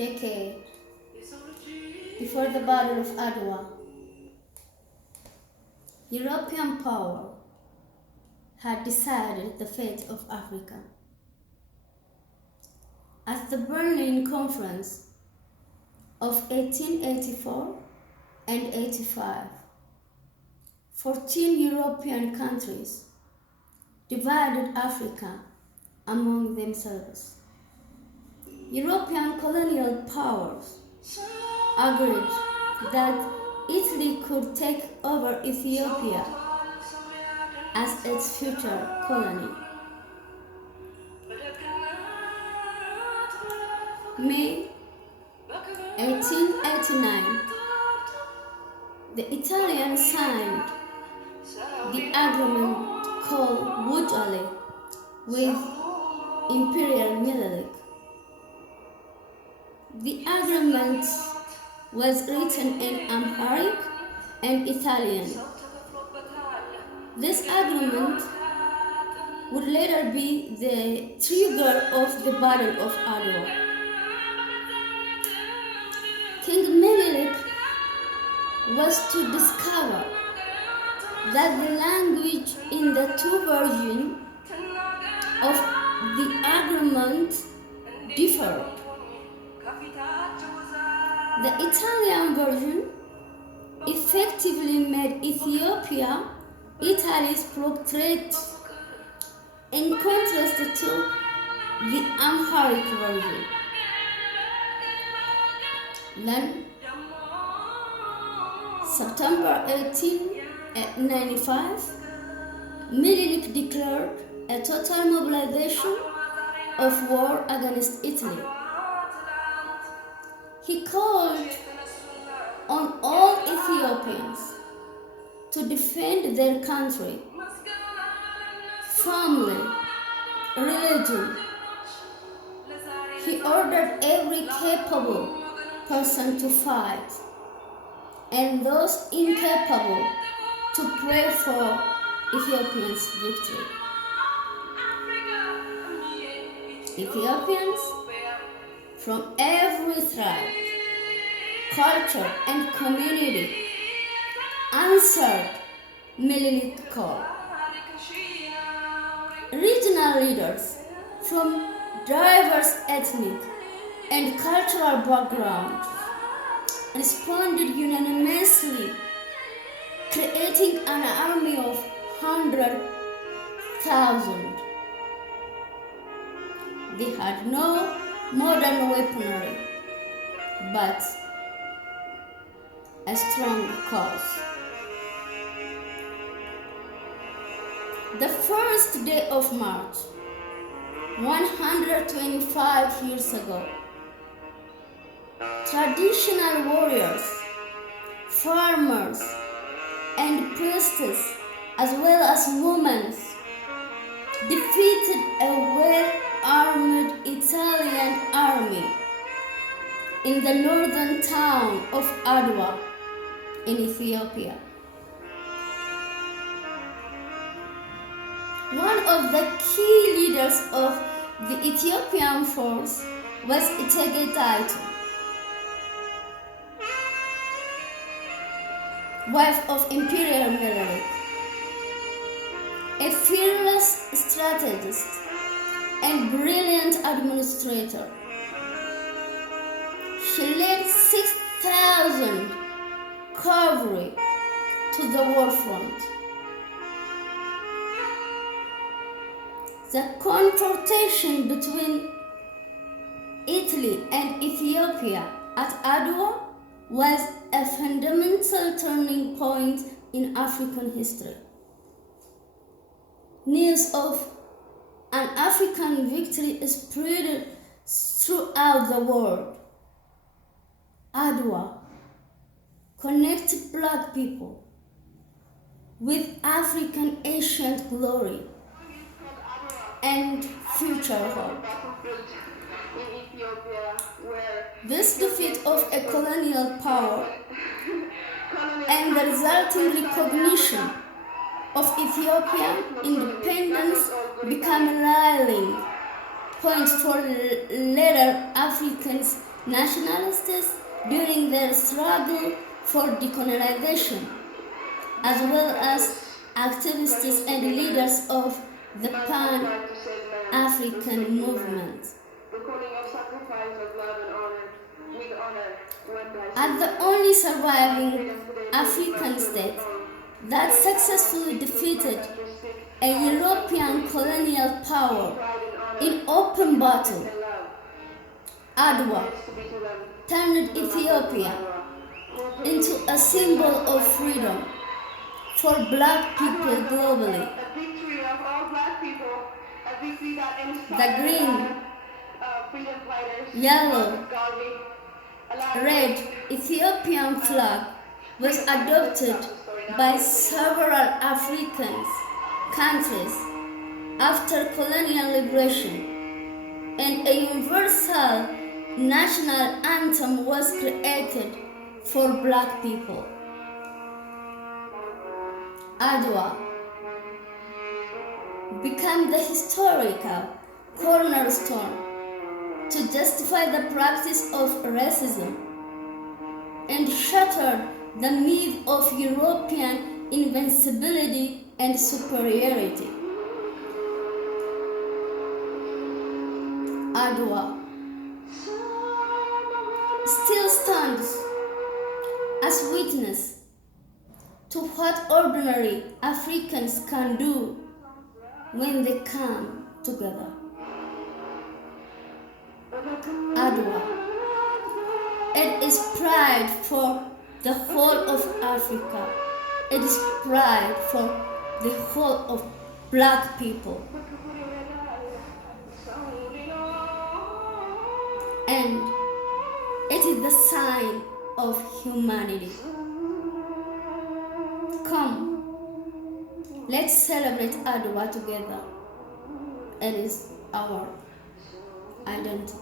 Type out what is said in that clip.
decade before the Battle of Adwa, European power had decided the fate of Africa. At the Berlin Conference of 1884 and 85, 14 European countries divided Africa among themselves. European colonial powers agreed that Italy could take over Ethiopia as its future colony. May 1889, the Italians signed the agreement called Wood-Alley with Imperial Menelik. The agreement was written in Amharic and Italian. This agreement would later be the trigger of the Battle of Adwa. King Menelik was to discover that the language in the two versions of the agreement differed. The Italian version effectively made Ethiopia Italy's protectorate, in contrast to the Amharic version. Then, September 1895, Menelik declared a total mobilization of war against Italy. He called on all Ethiopians to defend their country, family, religion. He ordered every capable person to fight, and those incapable to pray for Ethiopians' victory. Ethiopians from every tribe, culture, and community answered Menelik's call. Regional leaders from diverse ethnic and cultural backgrounds responded unanimously, creating an army of 100,000. They had no modern weaponry, but a strong cause. The first day of March, 125 years ago, traditional warriors, farmers, and priests, as well as women, defeated a well-armed Italian army in the northern town of Adwa in Ethiopia. One of the key leaders of the Ethiopian force was Etegei Taitu, wife of Imperial Menelik, a fearless strategist and brilliant administrator. She led 6,000 cavalry to the war front. The confrontation between Italy and Ethiopia at Adwa was a fundamental turning point in African history. News of an African victory spread throughout the world. Adwa connected Black people with African ancient glory and future hope. This defeat of a colonial power and the resulting recognition of Ethiopian independence became a rallying point for later African nationalists during their struggle for decolonization, as well as activists and leaders of the Pan-African movement. As the only surviving African state that successfully defeated a European colonial power in open battle, Adwa turned Ethiopia into a symbol of freedom for black people globally. The green, yellow, red Ethiopian flag was adopted by several African countries after colonial liberation, and a universal national anthem was created for black people. Adwa became the historical cornerstone to justify the practice of racism and shattered the myth of European invincibility and superiority. Adwa still stands as witness to what ordinary Africans can do when they come together. Adwa, it is pride for the whole of Africa. It is pride for the whole of black people. And it is the sign of humanity. Come, let's celebrate Adwa together. It is our identity.